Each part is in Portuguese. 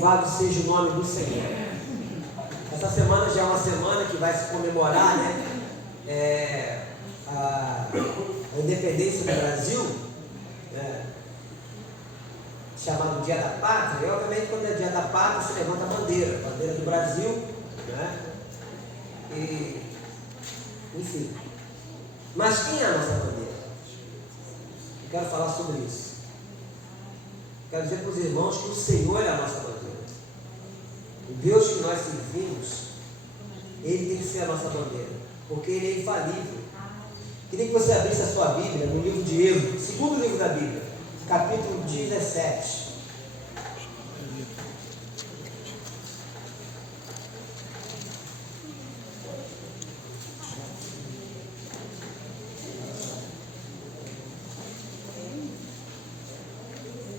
Louvado seja o nome do Senhor. Essa semana já é uma semana que vai se comemorar, né? A independência do Brasil, chamado Dia da Pátria. E obviamente quando é Dia da Pátria se levanta a bandeira do Brasil, né? E, enfim. Mas quem é a nossa bandeira? Eu quero falar sobre isso. Quero dizer para os irmãos que o Senhor é a nossa bandeira. O Deus que nós servimos, Ele tem que ser a nossa bandeira, porque Ele é infalível. Queria que você abrisse a sua Bíblia no livro de Êxodo, segundo livro da Bíblia, capítulo 17.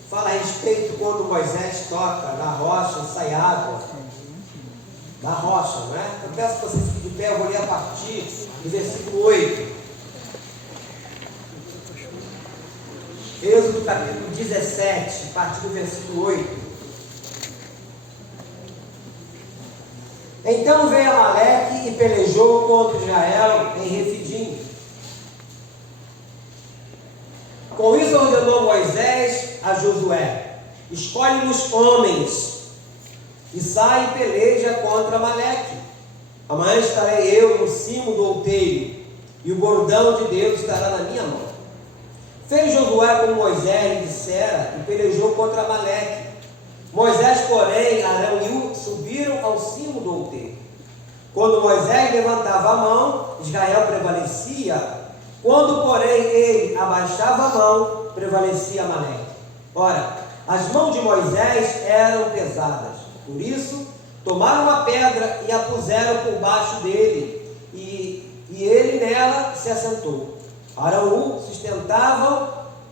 Fala a respeito quando Moisés toca na rocha e sai água. Na rocha, não é? Eu peço que você fique de pé, eu vou ler a partir do versículo 8. Êxodo capítulo 17, a partir do versículo 8. Então veio Amaleque e pelejou contra Israel em Refidim. Com isso ordenou Moisés a Josué: escolhe-nos homens e sai e peleja contra Amaleque. Amanhã estarei eu no cimo do outeiro, e o bordão de Deus estará na minha mão. Fez Josué como Moisés lhe dissera, e pelejou contra Amaleque. Moisés, porém, Arão e Ur subiram ao cimo do outeiro. Quando Moisés levantava a mão, Israel prevalecia. Quando, porém, ele abaixava a mão, prevalecia Amaleque. Ora, as mãos de Moisés eram pesadas. Por isso, tomaram uma pedra e a puseram por baixo dele, e ele nela se assentou. Arão e Ur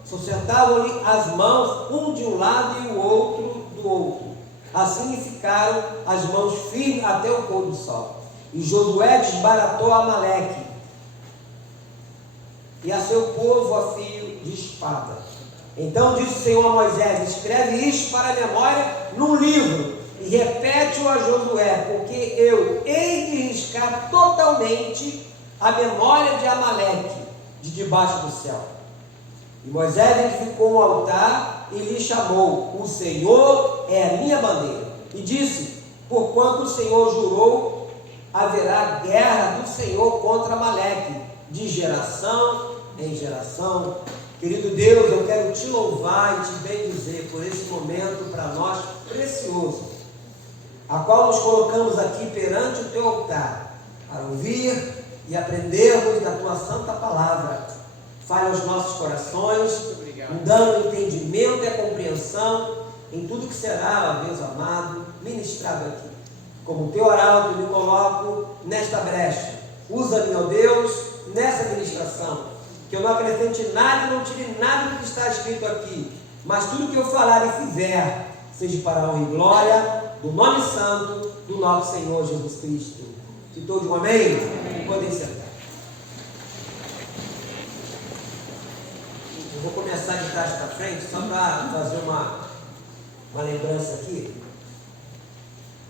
sustentavam-lhe as mãos, um de um lado e o outro do outro. Assim ficaram as mãos firmes até o pôr do sol. E Josué desbaratou Amaleque e a seu povo a fio de espada. Então disse o Senhor a Moisés: escreve isto para a memória num livro e repete-o a Josué, porque eu hei de riscar totalmente a memória de Amaleque de debaixo do céu. E Moisés edificou um altar e lhe chamou: o Senhor é a minha bandeira. E disse: porquanto o Senhor jurou, haverá guerra do Senhor contra Amaleque, de geração em geração. Querido Deus, eu quero te louvar e te bendizer por esse momento para nós precioso, a qual nos colocamos aqui perante o teu altar, para ouvir e aprendermos da tua santa palavra. Fale aos nossos corações, dando entendimento e a compreensão em tudo que será, ó Deus amado, ministrado aqui. Como teu arauto, me coloco nesta brecha. Usa-me, ó Deus, nessa ministração, que eu não acrescente nada e não tire nada do que está escrito aqui, mas tudo que eu falar e fizer, seja para a honra e glória do nome santo do nosso Senhor Jesus Cristo. Se todos um amém? Amém. Podem sentar. Eu vou começar de trás para frente, só para fazer uma lembrança aqui.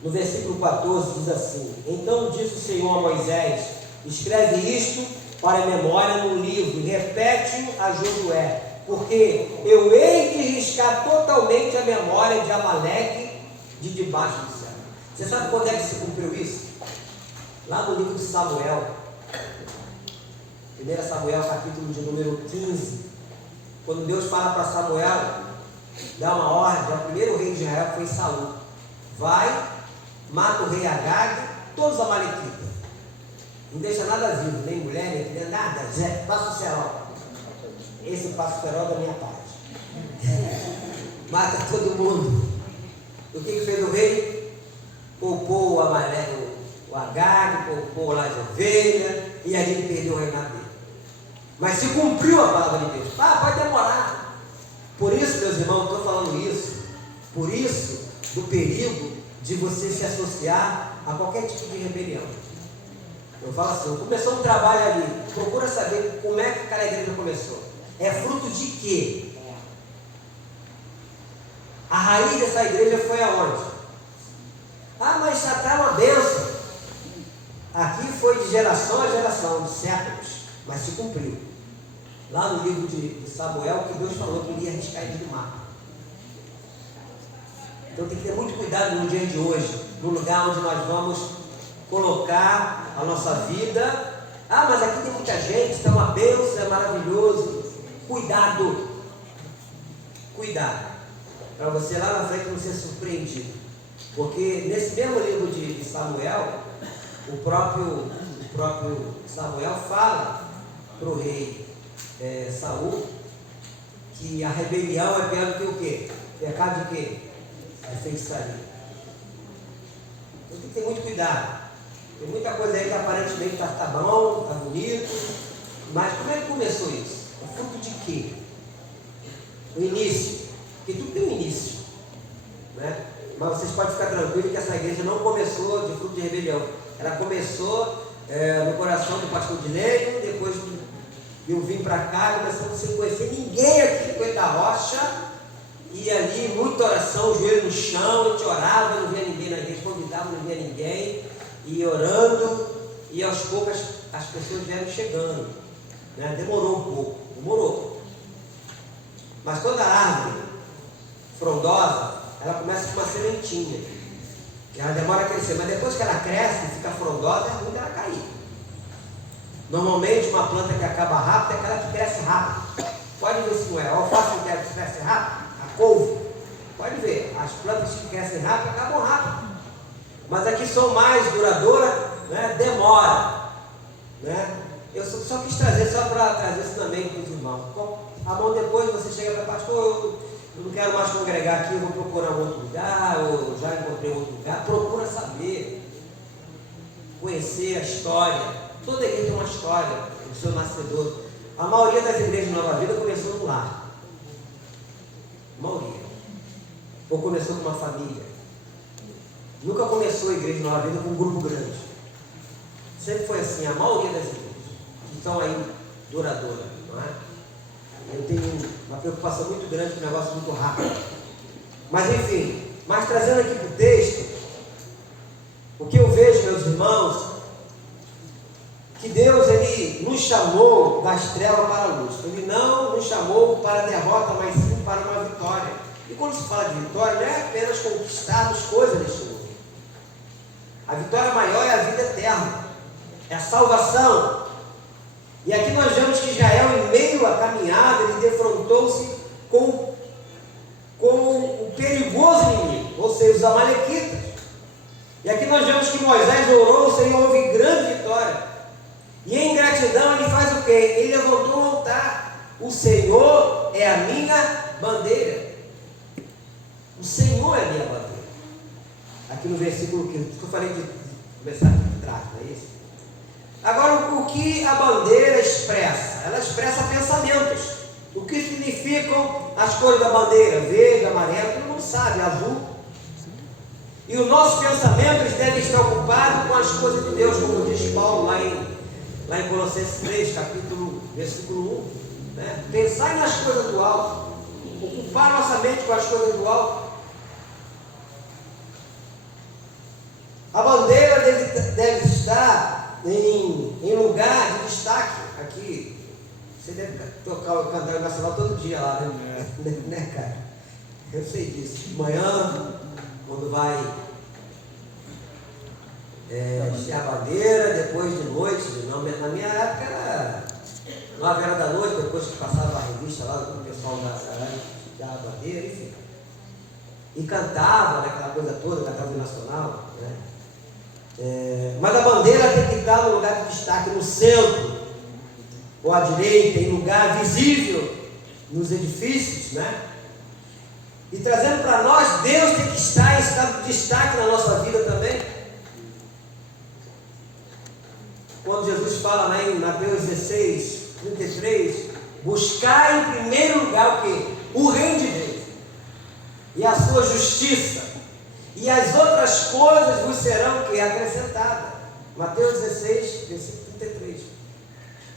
No versículo 14 diz assim: então disse o Senhor a Moisés: escreve isto para a memória num livro e repete-o a Josué, porque eu hei de riscar totalmente a memória de Amaleque de debaixo do céu. Você sabe quando é que se cumpriu isso? Lá no livro de Samuel, 1 Samuel, capítulo de número 15, quando Deus fala para Samuel, dá uma ordem ao primeiro rei de Israel, que foi Saul: vai, mata o rei Agag, todos os amalequitas, não deixa nada vivo, nem mulher, nem criança, nada, passa o cerol. Esse é o passo ferol da minha parte. Mata todo mundo. O que fez o rei? Poupou o Amaleque, o Agag, poupou lá as ovelhas, e aí ele perdeu o reinado dele. Mas se cumpriu a palavra de Deus. Pode demorar. Por isso, meus irmãos, estou falando isso. Por isso, do perigo de você se associar a qualquer tipo de rebelião. Eu falo assim: começou um trabalho ali, procura saber como é que aquela igreja começou. É fruto de quê? A raiz dessa igreja foi aonde? de geração a geração, de séculos, mas se cumpriu. Lá no livro de Samuel, que Deus falou que iria arriscar ele do mar. Então tem que ter muito cuidado no dia de hoje, no lugar onde nós vamos colocar a nossa vida. Ah, mas aqui tem muita gente, está uma bênção, é maravilhoso. Cuidado, cuidado, para você lá na frente não ser surpreendido. Porque nesse mesmo livro de Samuel, o próprio Samuel fala para o rei Saul que a rebelião é pior do que o quê? Pecado de quê? É feitiçaria. Então tem que ter muito cuidado. Tem muita coisa aí que aparentemente está bom, está bonito, mas como é que começou isso? É fruto de quê? O início. Porque tudo tem um início, né? Mas vocês podem ficar tranquilos que essa igreja não começou de fruto de rebelião. Ela começou no coração do pastor Dinei, depois eu vim para cá, começamos sem conhecer ninguém aqui, Coelho da Rocha, e ali muita oração, joelho no chão, a gente orava, não via ninguém na igreja, convidava, não via ninguém, e orando, e aos poucos as pessoas vieram chegando, né? Demorou um pouco, demorou. Mas toda árvore frondosa, ela começa com uma sementinha, que ela demora a crescer, mas depois que ela cresce e fica frondosa, é ruim dela cair. Normalmente uma planta que acaba rápido é aquela que cresce rápido. Pode ver se não é. A alface que cresce rápido, a couve, pode ver, as plantas que crescem rápido acabam rápido. Mas aqui são mais duradouras, né? Demora, né? Eu só quis trazer, só para trazer isso também para os irmãos. A mão depois você chega para pastor, eu não quero mais congregar aqui, eu vou procurar um outro lugar, ou já encontrei outro lugar. Procura saber, conhecer a história. Toda igreja tem uma história do seu nascedor. A maioria das igrejas de Nova Vida começou no lar. A maioria. Ou começou com uma família. Nunca começou a igreja de Nova Vida com um grupo grande. Sempre foi assim, a maioria das igrejas que estão aí duradouras, não é? Eu tenho uma preocupação muito grande com o negócio muito rápido. Mas enfim, mas trazendo aqui para o texto, o que eu vejo, meus irmãos, que Deus ele nos chamou das trevas para a luz. Ele não nos chamou para a derrota, mas sim para uma vitória. E quando se fala de vitória, não é apenas conquistarmos coisas neste mundo. A vitória maior é a vida eterna, é a salvação. E aqui nós vemos que Israel, em meio à caminhada, ele defrontou-se com o perigoso inimigo, ou seja, os amalequitas. E aqui nós vemos que Moisés orou, o Senhor houve grande vitória. E em gratidão ele faz o quê? Ele levantou um altar. O Senhor é a minha bandeira. O Senhor é a minha bandeira. Aqui no versículo 15, que eu falei de começar aqui de trás, não é isso? Agora, o que a bandeira expressa? Ela expressa pensamentos. O que significam as cores da bandeira? Verde, amarelo, todo mundo sabe, azul. E o nosso pensamento eles devem estar ocupado com as coisas de Deus, como diz Paulo lá em Colossenses 3, versículo 1. Né? Pensar nas coisas do alto. Ocupar nossa mente com as coisas do alto. A bandeira deve estar em lugar de destaque. Aqui, você deve tocar o cantar nacional todo dia lá, né, cara? Eu sei disso. De manhã, quando vai encher a bandeira, depois de noite, na minha época era 9 horas da noite, depois que passava a revista lá, com o pessoal da bandeira, enfim. E cantava, né, aquela coisa toda, cantava o nacional, né? Mas a bandeira tem que estar no lugar de destaque, no centro, ou à direita, em lugar visível nos edifícios, né? E trazendo para nós, Deus tem que estar em estado de destaque na nossa vida também. Quando Jesus fala lá em Mateus 16, 33, buscar em primeiro lugar o quê? O reino de Deus e a sua justiça, e as outras coisas vos serão o quê? Acrescentadas. Mateus 16, versículo 33.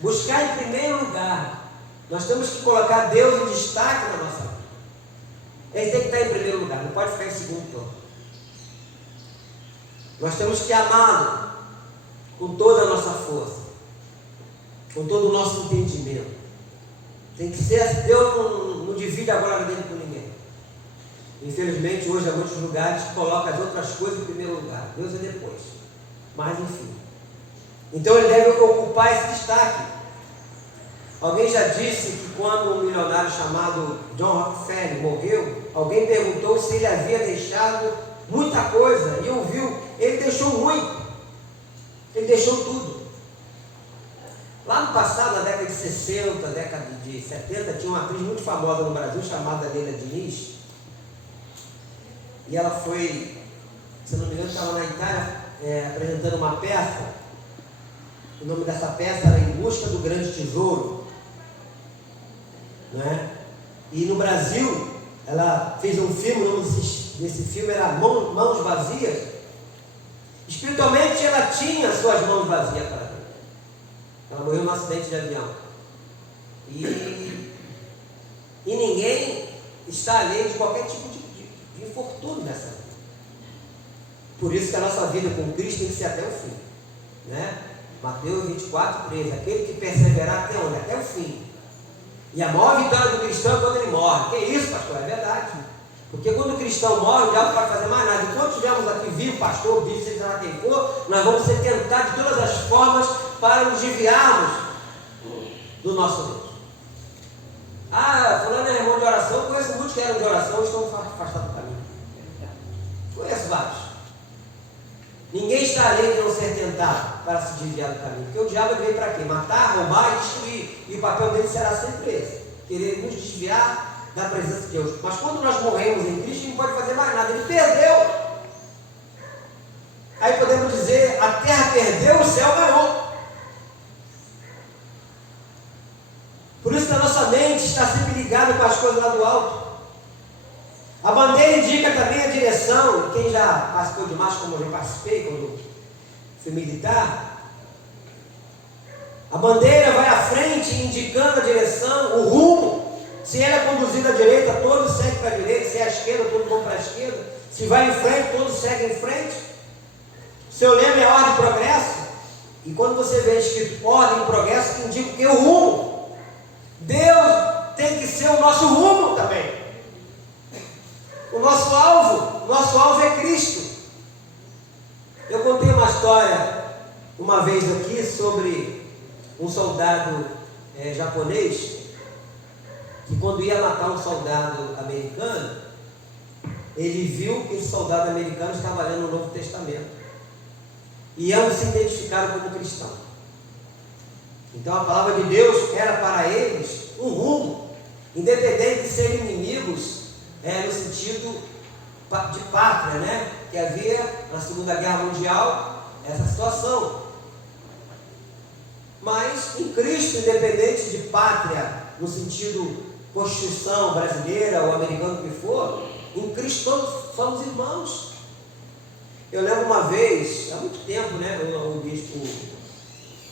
Buscar em primeiro lugar. Nós temos que colocar Deus em destaque na nossa vida. Ele tem que estar em primeiro lugar, não pode ficar em segundo plano. Nós temos que amá-lo com toda a nossa força, com todo o nosso entendimento. Tem que ser, Deus não divide a glória dele com ninguém. Infelizmente, hoje há muitos lugares que colocam as outras coisas em primeiro lugar, Deus é depois. Mas enfim. Então ele deve ocupar esse destaque. Alguém já disse que quando um milionário chamado John Rockefeller morreu, alguém perguntou se ele havia deixado muita coisa, e ouviu, ele deixou muito, ele deixou tudo. Lá no passado, na década de 60, década de 70, tinha uma atriz muito famosa no Brasil, chamada Leila Diniz, e ela foi, se não me engano, estava na Itália apresentando uma peça. O nome dessa peça era Em Busca do Grande Tesouro, né? E no Brasil ela fez um filme, o nome desse filme era Mãos Vazias. Espiritualmente ela tinha suas mãos vazias para Deus. Ela morreu num acidente de avião. E ninguém está alheio de qualquer tipo de infortúnio nessa vida. Por isso que a nossa vida com Cristo tem que ser até o fim, né? Mateus 24, 13. Aquele que perseverar até onde? Até o fim. E a maior vitória do cristão é quando ele morre. Que isso, pastor? É verdade. Porque quando o cristão morre, o diabo não pode fazer mais nada. Enquanto estivermos aqui vivo, pastor, bispo, seja lá quem for, nós vamos ser tentados de todas as formas para nos desviarmos do nosso Deus. Falando em irmão de oração, eu conheço muitos que eram de oração e estão afastados do caminho. Conheço vários. Ninguém está além de não ser tentado para se desviar do caminho. Porque o diabo veio para quê? Matar, roubar e destruir. E o papel dele será sempre esse: querer nos desviar da presença de Deus. Mas quando nós morremos em Cristo, ele não pode fazer mais nada. Ele perdeu. Aí podemos dizer: a terra perdeu, o céu ganhou. Por isso que a nossa mente está sempre ligada com as coisas lá do alto. A bandeira indica também a direção. Quem já participou de marcha, como eu participei quando fui militar, a bandeira vai à frente indicando a direção, o rumo. Se ela é conduzida à direita, todos seguem para a direita. Se é à esquerda, todos vão para a esquerda. Se vai em frente, todos seguem em frente. Seu lema é ordem e progresso. E quando você vê escrito ordem e progresso, indica o que? O rumo. Deus tem que ser o nosso rumo também. O nosso alvo é Cristo. Eu contei uma história uma vez aqui sobre um soldado japonês que, quando ia matar um soldado americano, ele viu que esse soldado americano estava lendo o Novo Testamento e ambos se identificaram como cristãos. Então a palavra de Deus era para eles um rumo, independente de serem inimigos, no sentido de pátria, né? Que havia na Segunda Guerra Mundial essa situação. Mas em Cristo, independente de pátria, no sentido Constituição brasileira ou americano que for, em Cristo todos somos irmãos. Eu lembro uma vez, há muito tempo, né? O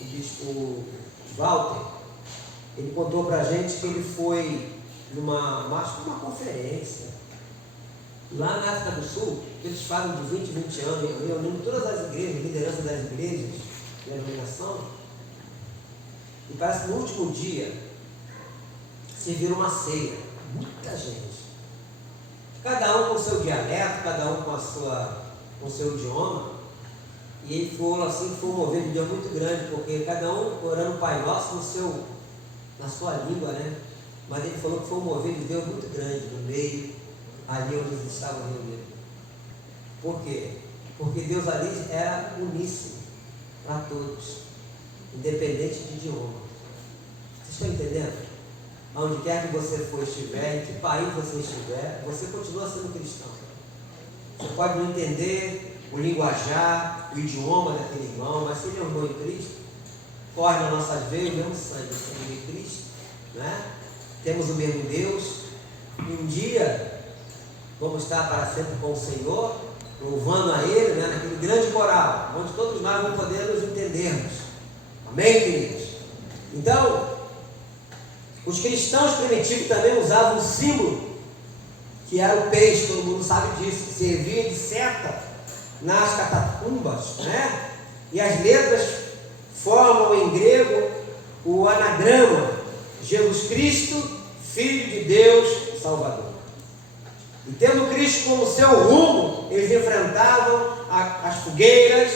bispo Walter, ele contou para a gente que ele foi numa conferência lá na África do Sul, que eles fazem de 20 anos, reunindo todas as igrejas, liderança das igrejas, de denominação, e parece que no último dia serviram uma ceia, muita gente, cada um com o seu dialeto, cada um com o seu idioma, e ele falou assim que foi um mover de Deus muito grande, porque cada um orando o Pai Nosso na sua língua, né? Mas ele falou que foi um mover de Deus muito grande no meio, ali onde eles estavam reunidos. Por quê? Porque Deus ali era uníssimo para todos, independente de idioma. Vocês estão entendendo? Aonde quer que você for estiver, em que país você estiver, você continua sendo cristão. Você pode não entender o linguajar, o idioma daquele irmão, mas se ele é um irmão em Cristo, corre nas nossas veias o mesmo sangue, o sangue de Cristo, né? Temos o mesmo Deus, e um dia vamos estar para sempre com o Senhor, louvando a Ele, né, naquele grande coral, onde todos nós vamos poder nos entendermos. Amém, queridos? Então, os cristãos primitivos também usavam um símbolo, que era o peixe, todo mundo sabe disso, que servia de seta nas catacumbas, né? E as letras formam em grego o anagrama: Jesus Cristo, Filho de Deus, Salvador. E tendo Cristo como seu rumo, eles enfrentavam as fogueiras,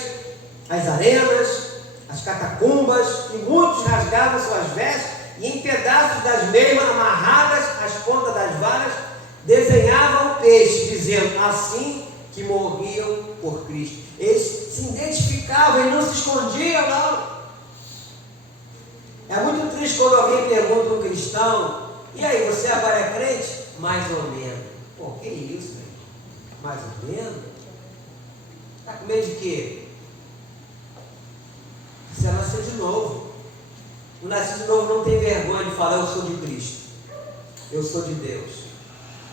as arenas, as catacumbas, e muitos rasgavam suas vestes e em pedaços das mesmas, amarradas às pontas das varas, desenhavam peixe, dizendo: assim que morriam por Cristo. Eles se identificavam, eles não se escondiam, não. É muito triste quando alguém pergunta a um cristão: e aí, você agora é crente? Mais ou menos. Pô, que isso, meu? Mais ou menos? Está com medo de quê? Você nasceu de novo. O nascido de novo não tem vergonha de falar: eu sou de Cristo, eu sou de Deus,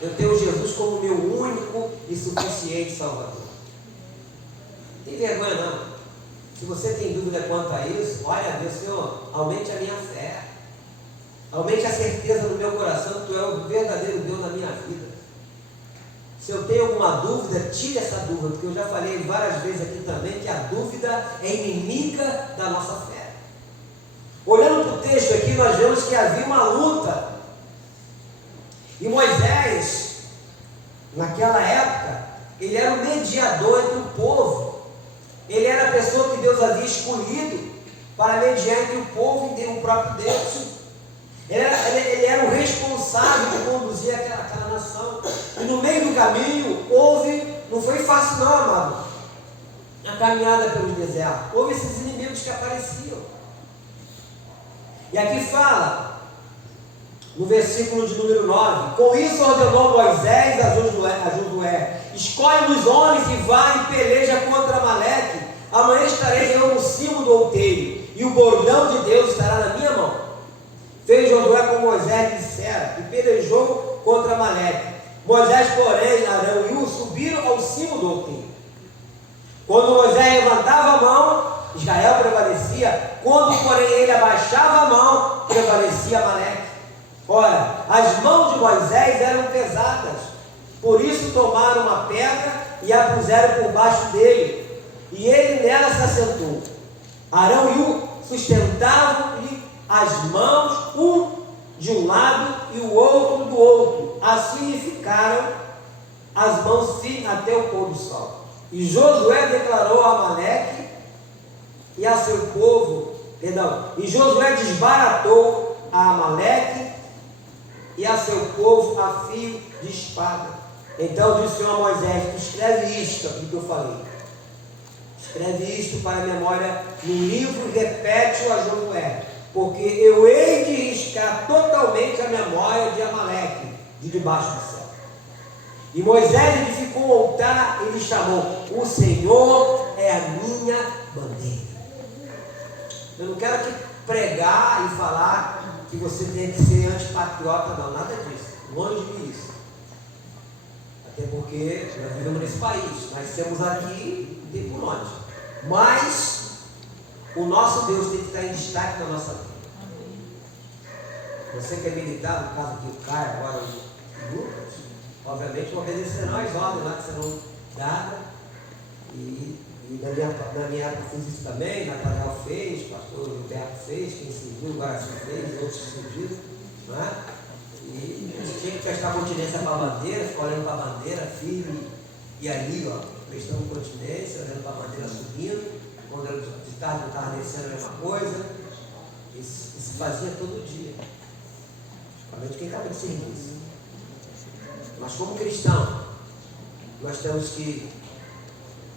eu tenho Jesus como meu único e suficiente Salvador. Não tem vergonha não. Se você tem dúvida quanto a isso, olha a Deus: Senhor, aumente a minha fé, aumente a certeza no meu coração que Tu é o verdadeiro Deus na minha vida. Se eu tenho alguma dúvida, tire essa dúvida, porque eu já falei várias vezes aqui também que a dúvida é inimiga da nossa fé. Olhando para o texto aqui, nós vemos que havia uma luta. E Moisés, naquela época, ele era o mediador entre o povo. Ele era a pessoa que Deus havia escolhido para mediar entre o povo e o próprio Deus. Ele era o responsável de conduzir aquela nação. E no meio do caminho, não foi fácil não, amado, a caminhada pelo deserto. Houve esses inimigos que apareciam. E aqui fala, no versículo de número 9: com isso ordenou Moisés a Josué: escolhe-nos homens e vai e peleja contra Amaleque. Amanhã estarei eu no cimo do outeiro, e o bordão de Deus estará na minha mão. Fez Josué como Moisés dissera, e pelejou contra Amaleque. Moisés, porém, Arão e Ur subiram ao cimo do outeiro. Quando Moisés levantava a mão, Israel prevalecia. Quando, porém, ele abaixava a mão, prevalecia Amaleque. Ora, as mãos de Moisés eram pesadas, por isso tomaram uma pedra e a puseram por baixo dele, e ele nela se assentou. Arão e Ur sustentavam-lhe as mãos, um de um lado e o outro do outro. Assim ficaram as mãos firmes até o pôr do sol. E Josué declarou a Amaleque e a seu povo, e Josué desbaratou a Amaleque e a seu povo a fio de espada. Então disse o Senhor a Moisés: escreve isto aqui que eu falei. Escreve isto para a memória no livro e repete-o a Josué, porque eu hei de riscar totalmente a memória de Amaleque de debaixo do céu. E Moisés edificou um altar e lhe chamou: o Senhor é a minha bandeira. Eu não quero aqui pregar e falar que você tem que ser antipatriota, não, nada disso, longe de mim isso. Até porque nós vivemos nesse país, nascemos aqui, não tem por onde. Mas o nosso Deus tem que estar em destaque na nossa vida. Você que é militar, no caso aqui o Caio, agora o Lucas, obviamente obedecerão às ordens lá que serão dadas. E na minha época fiz isso também, Nathaniel fez, pastor Gilberto fez, quem serviu, Guaraci fez, outros serviram, não é? E a gente tinha que prestar continência para a bandeira, ficar olhando para a bandeira firme, e ali, ó, prestando continência, olhando para a bandeira subindo, quando era de tarde não estava descendo a mesma coisa. Isso se fazia todo dia, principalmente quem estava de serviço. Mas como cristão, nós temos que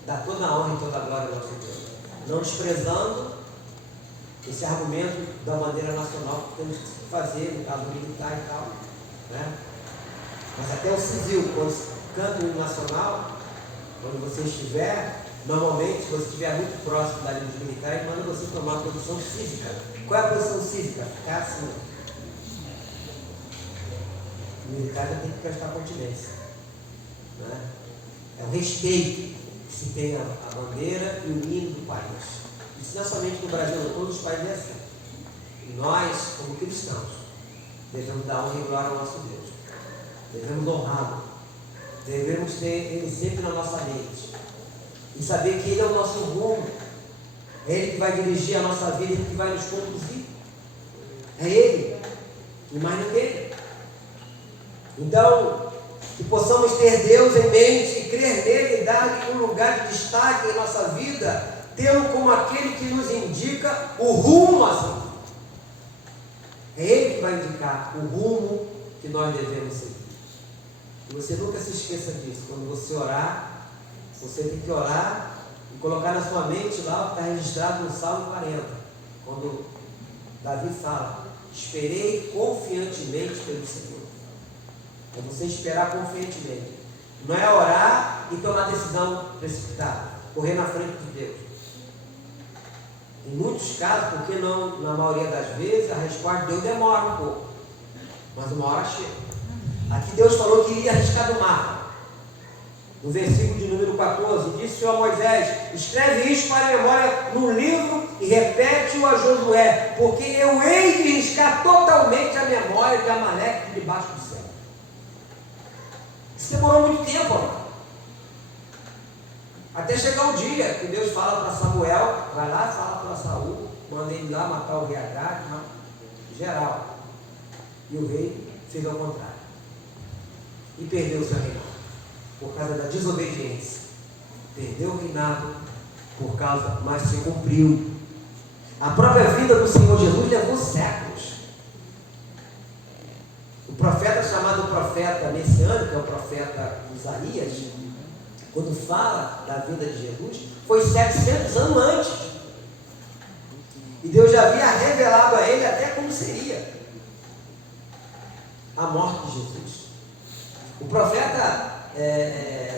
dar toda a honra e toda a glória ao nosso Deus, não desprezando esse argumento da bandeira nacional que temos que fazer, no caso militar e tal, né? Mas até o civil, quando canta o hino nacional, quando você estiver, normalmente, se você estiver muito próximo da linha dos militares, manda você tomar uma posição cívica. Qual é a posição cívica? Ficar assim. O militar já tem que prestar continência, né? É o respeito que se tem a bandeira e o hino do país. Isso não é somente no Brasil, não, todos os países é assim. E nós, como cristãos, devemos dar honra e glória ao nosso Deus. Devemos honrá-lo. Devemos ter Ele sempre na nossa mente. E saber que Ele é o nosso rumo. É Ele que vai dirigir a nossa vida, Ele que vai nos conduzir. É Ele, e mais ninguém. Então, que possamos ter Deus em mente e crer nele e dar-lhe um lugar de destaque em nossa vida, tê-lo como aquele que nos indica o rumo a seguir. É Ele que vai indicar o rumo que nós devemos seguir. E você nunca se esqueça disso. Quando você orar, você tem que orar e colocar na sua mente lá o que está registrado no Salmo 40. Quando Davi fala: esperei confiantemente pelo Senhor. É você esperar confiantemente. Não é orar e tomar decisão precipitada, correr na frente de Deus. Em muitos casos, porque não, na maioria das vezes, a resposta de Deus demora um pouco, mas uma hora chega. Aqui Deus falou que iria arriscar do mar. No versículo de número 14, disse o Senhor a Moisés: escreve isso para a memória no livro e repete-o a Josué, porque eu hei de riscar totalmente a memória de Amaleque debaixo do céu. Isso demorou muito tempo, amor. Até chegar o dia que Deus fala para Samuel: vai lá, fala para Saul, manda ele lá matar o rei Agag, geral. E o rei fez ao contrário. E perdeu o seu reinado por causa da desobediência. Perdeu o reinado por causa, mas se cumpriu. A própria vida do Senhor Jesus levou séculos. O profeta chamado profeta messiânico, que é o profeta Isaías, quando fala da vida de Jesus, foi 700 anos antes. E Deus já havia revelado a ele até como seria a morte de Jesus. O profeta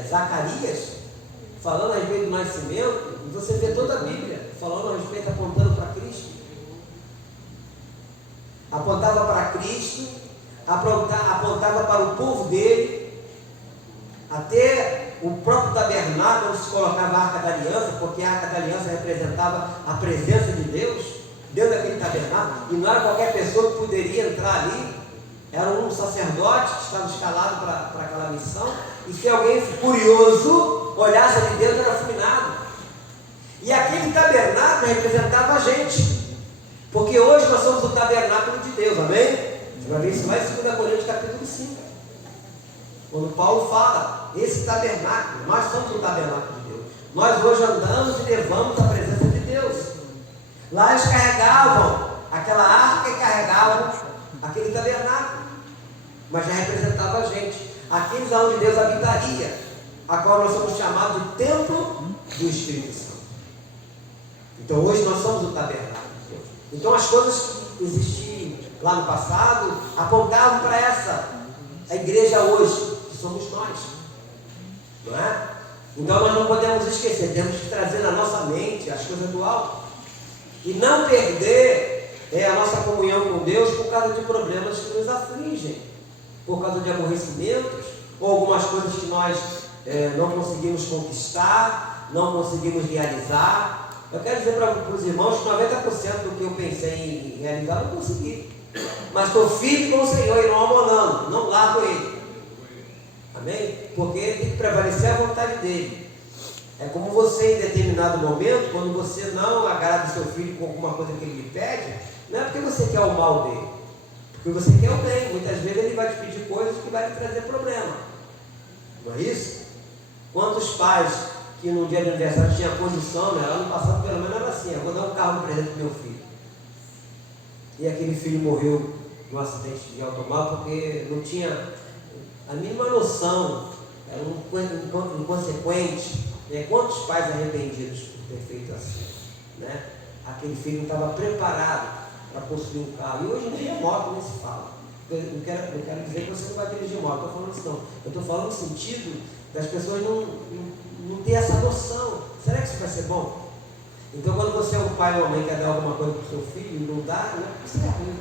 Zacarias, falando a respeito do nascimento, e você vê toda a Bíblia falando a respeito, apontando para Cristo. Apontava para Cristo, apontava para o povo dele, até o próprio tabernáculo, onde se colocava a Arca da Aliança, porque a Arca da Aliança representava a presença de Deus, dentro daquele tabernáculo, e não era qualquer pessoa que poderia entrar ali. Era um sacerdote que estava escalado para aquela missão, e se alguém curioso olhasse ali dentro, era fulminado. E aquele tabernáculo representava a gente, porque hoje nós somos o tabernáculo de Deus, amém? Você vai ver isso lá em 2 Coríntios capítulo 5, quando Paulo fala: esse tabernáculo, nós somos o tabernáculo de Deus. Nós hoje andamos e levamos a presença de Deus. Lá eles carregavam aquela arca e carregavam aquele tabernáculo, mas já representava a gente, aqueles onde Deus habitaria, a qual nós somos chamados de templo do Espírito Santo. Então hoje nós somos o tabernáculo de Deus. Então as coisas que existiam lá no passado apontavam para essa, a igreja hoje, que somos nós, não é? Então nós não podemos esquecer, temos que trazer na nossa mente as coisas do alto e não perder a nossa comunhão com Deus por causa de problemas que nos afligem, por causa de aborrecimentos, ou algumas coisas que nós não conseguimos conquistar, não conseguimos realizar. Eu quero dizer para os irmãos que 90% do que eu pensei em realizar eu não consegui, mas estou firme com o Senhor e não abandonando, não largo Ele, amém? Porque Ele tem que prevalecer a vontade dEle. É como você, em determinado momento, quando você não agrada o seu filho com alguma coisa que ele lhe pede, não é porque você quer o mal dele, porque você quer o bem. Muitas vezes ele vai te pedir coisas que vai lhe trazer problema, não é isso? Quantos pais que no dia de aniversário tinham condição, né? Ano passado pelo menos era assim: eu vou dar um carro de presente para meu filho, e aquele filho morreu num acidente de automóvel porque não tinha a mínima noção, era um inconsequente. Quantos pais arrependidos por ter feito assim, né? Aquele filho não estava preparado para possuir um carro, e hoje em dia moto nem se fala. Eu quero dizer que você não vai dirigir moto, estou falando isso não, eu estou falando no sentido das pessoas não ter essa noção. Será que isso vai ser bom? Então quando você é um pai ou uma mãe que quer dar alguma coisa para o seu filho e não dá, não é porque você é ruim,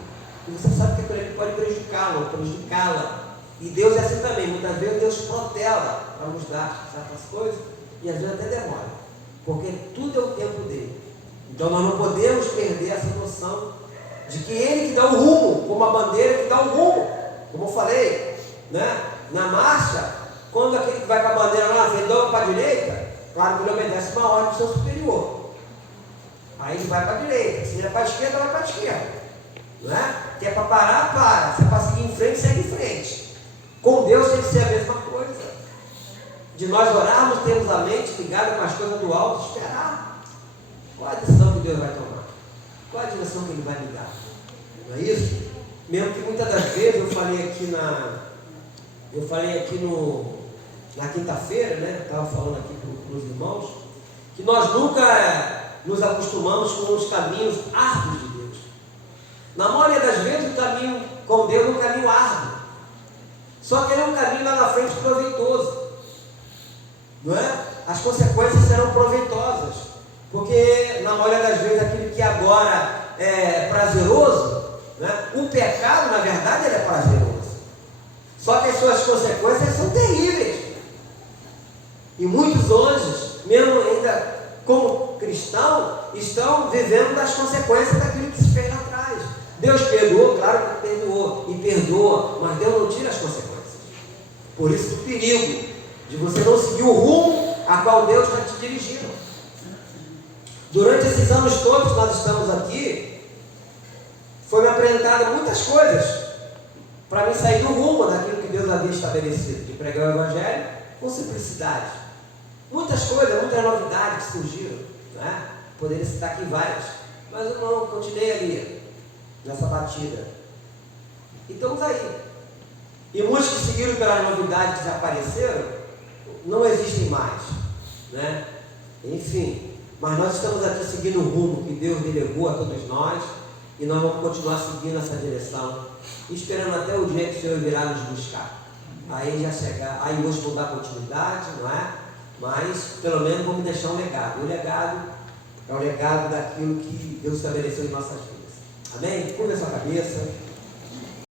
e você sabe que ele pode prejudicá-lo, prejudicá-la. E Deus é assim também, muitas vezes Deus protela para nos dar certas coisas, e às vezes até demora, porque tudo é o tempo dele. Então nós não podemos perder essa noção de que Ele que dá o rumo, como a bandeira que dá o rumo, como eu falei, né? Na marcha, quando aquele que vai com a bandeira lá na frente dobra para a direita, claro que ele obedece uma ordem do seu superior. Aí ele vai para a direita. Se ele é para a esquerda, vai para a esquerda. Não é? Se é para parar, para. Se é para seguir em frente, segue em frente. Com Deus tem que ser a mesma coisa. De nós orarmos, termos a mente ligada com as coisas do alto, esperar. Qual a decisão que Deus vai tomar? Qual a direção que Ele vai me dar? Não é isso? Mesmo que muitas das vezes eu falei aqui na quinta-feira, né? Estava falando aqui para os irmãos, que nós nunca nos acostumamos com os caminhos árduos de Deus. Na maioria das vezes o caminho com Deus é um caminho árduo. Só que ele é um caminho lá na frente proveitoso. Não é? As consequências serão proveitosas. Porque na maioria das vezes aquilo que agora é prazeroso, né? O pecado, na verdade, ele é prazeroso. Só que as suas consequências são terríveis. E muitos hoje, mesmo ainda como cristão, estão vivendo das consequências daquilo que se fez lá atrás. Deus perdoou, claro que perdoou, e perdoa, mas Deus não tira as consequências. Por isso o perigo de você não seguir o rumo a qual Deus está te dirigindo. Durante esses anos todos que nós estamos aqui, foi-me apresentado muitas coisas para mim sair do rumo daquilo que Deus havia estabelecido, de pregar o Evangelho com simplicidade. Muitas coisas, muitas novidades que surgiram, né? Poderia citar aqui várias, mas eu não continuei ali, nessa batida. E estamos aí. E muitos que seguiram pelas novidades que apareceram, não existem mais, né? Enfim, mas nós estamos aqui seguindo o rumo que Deus delegou a todos nós, e nós vamos continuar seguindo essa direção, esperando até o dia que o Senhor virá nos buscar. Aí já chegar, aí hoje vou dar continuidade, não é? Mas pelo menos vamos deixar um legado. O legado é o legado daquilo que Deus estabeleceu em nossas vidas. Amém? Curva a sua cabeça.